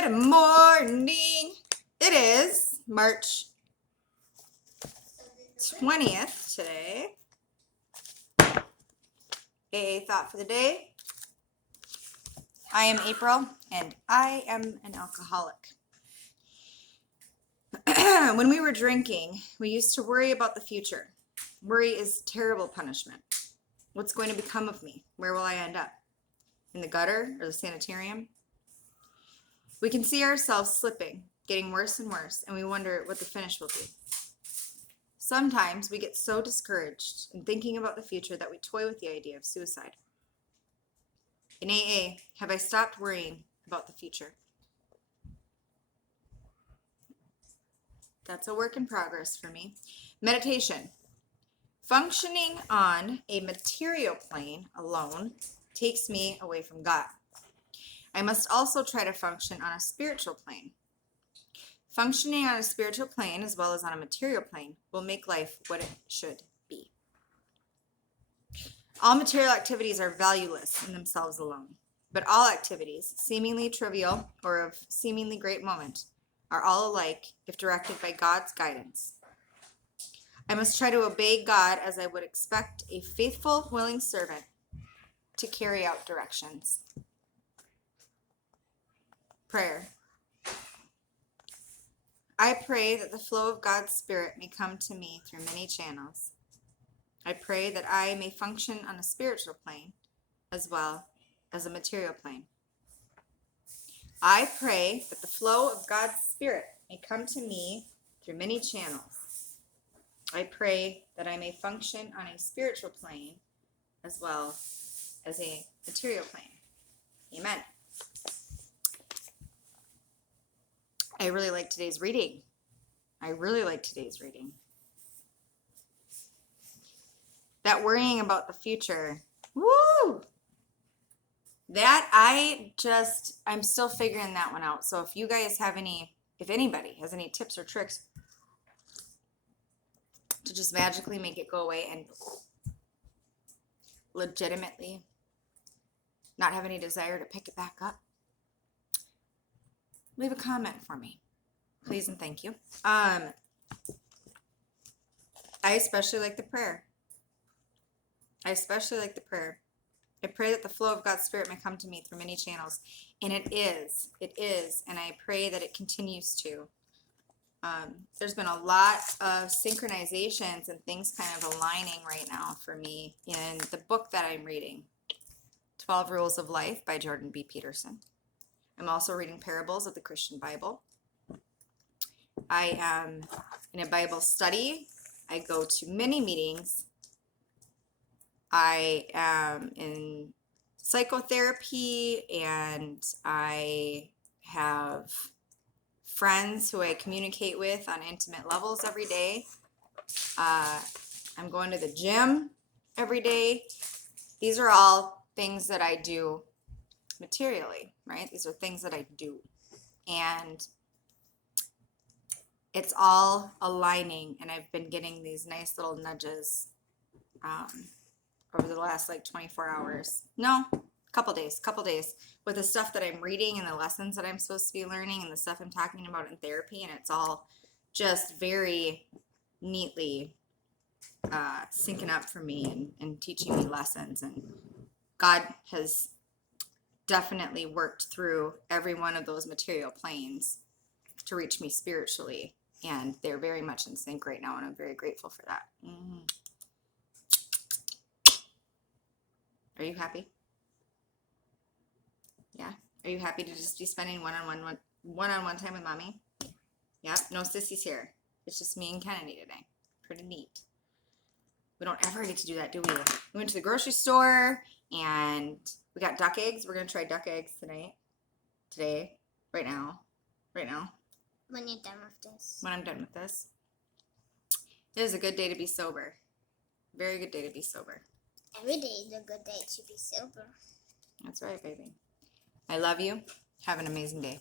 Good morning. It is March 20th today. A thought for the day. I am April and I am an alcoholic. When we were drinking, we used to worry about the future. Worry is terrible punishment. What's going to become of me? Where will I end up? In the gutter or the sanitarium? We can see ourselves slipping, getting worse and worse, and we wonder what the finish will be. Sometimes we get so discouraged in thinking about the future that we toy with the idea of suicide. In AA, have I stopped worrying about the future? That's a work in progress for me. Meditation. Functioning on a material plane alone takes me away from God. I must also try to function on a spiritual plane. Functioning on a spiritual plane as well as on a material plane will make life what it should be. All material activities are valueless in themselves alone, but all activities, seemingly trivial or of seemingly great moment, are all alike if directed by God's guidance. I must try to obey God as I would expect a faithful, willing servant to carry out directions. Prayer. I pray that the flow of God's Spirit may come to me through many channels. I pray that I may function on a spiritual plane as well as a material plane. I pray that the flow of God's Spirit may come to me through many channels. I pray that I may function on a spiritual plane as well as a material plane. Amen. I really like today's reading. That worrying about the future. Woo! I'm still figuring that one out. So if you guys have if anybody has any tips or tricks to just magically make it go away and legitimately not have any desire to pick it back up, leave a comment for me, please and thank you. I especially like the prayer. I pray that the flow of God's Spirit may come to me through many channels. And it is, and I pray that it continues to. There's been a lot of synchronizations and things kind of aligning right now for me in the book that I'm reading, 12 Rules of Life by Jordan B. Peterson. I'm also reading Parables of the Christian Bible. I am in a Bible study. I go to many meetings. I am in psychotherapy, and I have friends who I communicate with on intimate levels every day. I'm going to the gym every day. These are all things that I do materially, right? These are things that I do. And it's all aligning, and I've been getting these nice little nudges over the last 24 hours. No, couple days with the stuff that I'm reading and the lessons that I'm supposed to be learning and the stuff I'm talking about in therapy, and it's all just very neatly syncing up for me and teaching me lessons. And God has definitely worked through every one of those material planes to reach me spiritually, and they're very much in sync right now, and I'm very grateful for that. Are you happy? Yeah? Are you happy to just be spending one-on-one time with mommy? Yeah? No sissies here. It's just me and Kennedy today. Pretty neat. We don't ever get to do that, do we? We went to the grocery store, and we got duck eggs. We're going to try duck eggs tonight. Today. Right now. When you're done with this. When I'm done with this. It is a good day to be sober. Very good day to be sober. Every day is a good day to be sober. That's right, baby. I love you. Have an amazing day.